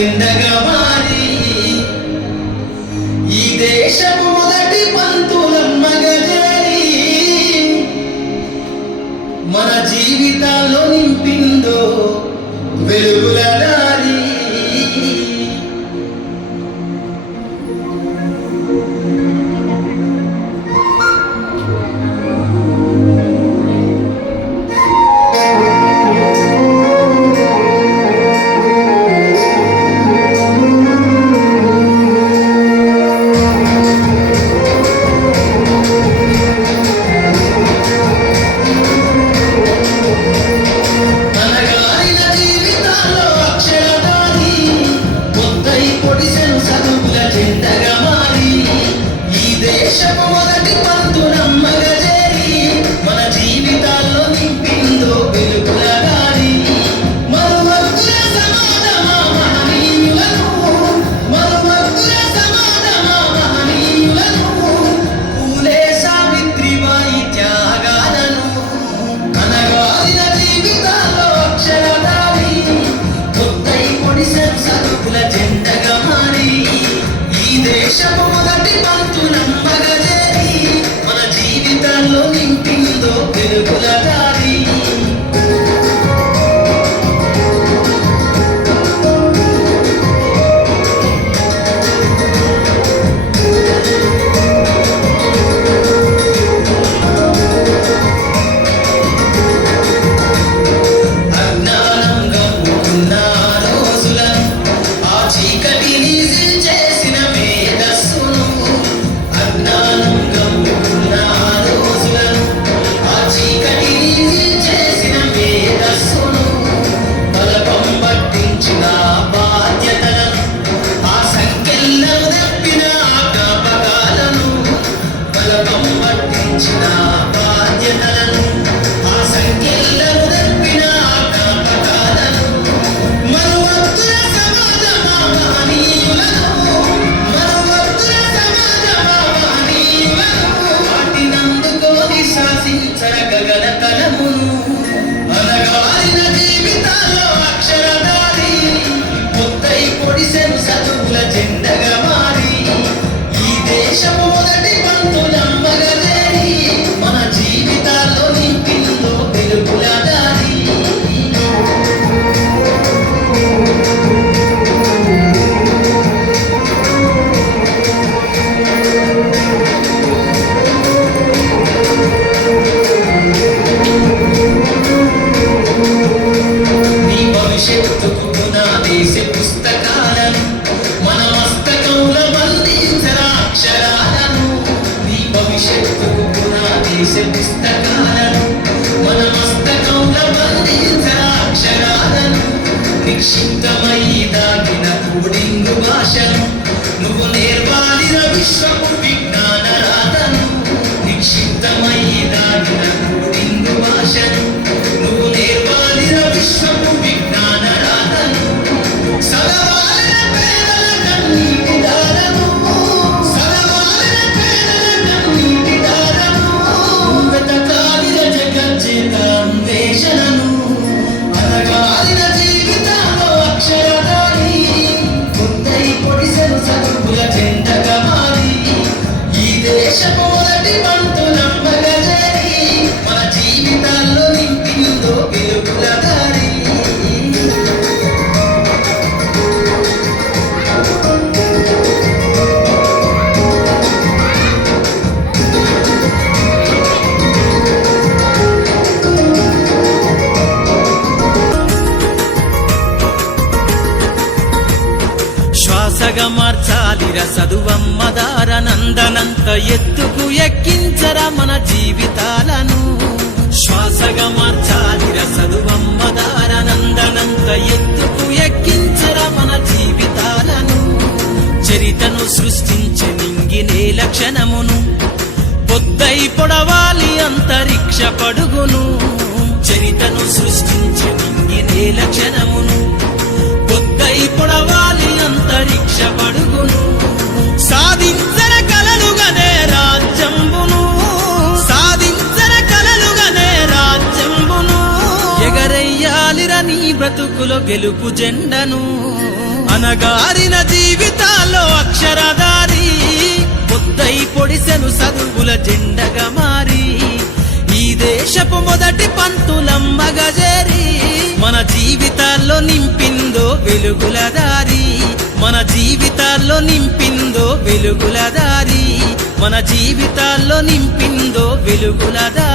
జెండగా మారి ఈ దేశపు మొదటి పంతులమ్మగా చేరి మన జీవితాల్లో నింపిందో వెలుగుల దారి. నిక్షిప్తమై దాగిన కోడింగు భాషను నువ్వు నేర్పాలిన విశ్వపు విజ్ఞాన రాతను. నిక్షిప్తమై దాగిన కోడింగు భాషను నువ్వు నేర్పాలిన విశ్వపు విజ్ఞాన రాతను. సదవాలిన పేదల కన్నీటి దారను, సదవాలిన పేదల కన్నీటి దారను, వెతకాలిన జగజ్జేత అన్వేషణను, అనగాలిన జీవితాల్లో అక్షరదారి కొత్తై పొడిసెను చదువుల జెండగా మారి ఈ దేశపు మొదటి పంతులమ్మగా చేరి మన జీవితాల్లో నింపిందో వెలుగుల దారి. శ్వాసగా మార్చాలిరా చదువమ్మ దారనందనంత ఎత్తుకు ఎక్కించరా మన జీవితాలను. శ్వాసగా మార్చాలిరా చదువమ్మ దారనందనంత ఎత్తుకు ఎక్కించరా మన జీవితాలను. చరితను సృష్టించే నింగినే లక్షణమును పొద్దై పొడవాలి అంతరిక్ష పడుగును. చరితను సృష్టించే నింగినే లక్షణమును పొద్దై పొడవాలి అంతరిక్ష పడుగును. సాధించర కలలుగనే రాజ్యంబును, సాధించర కలలుగనే రాజ్యంబును. ఎగరయ్యాలిర నీ బ్రతుకులో గెలుపు జెండను, అనగారిన జీవితాల్లో అక్షరధారి పొద్దై పొడిసెను చదువుల జెండగా మారి ఈ దేశపు మొదటి పంతులమ్మగా చేరి మన జీవితాల్లో నింపిందో వెలుగుల దారి మన జీవితాల్లో నింపిందో వెలుగుల దారి మన జీవితాల్లో నింపిందో వెలుగుల దారి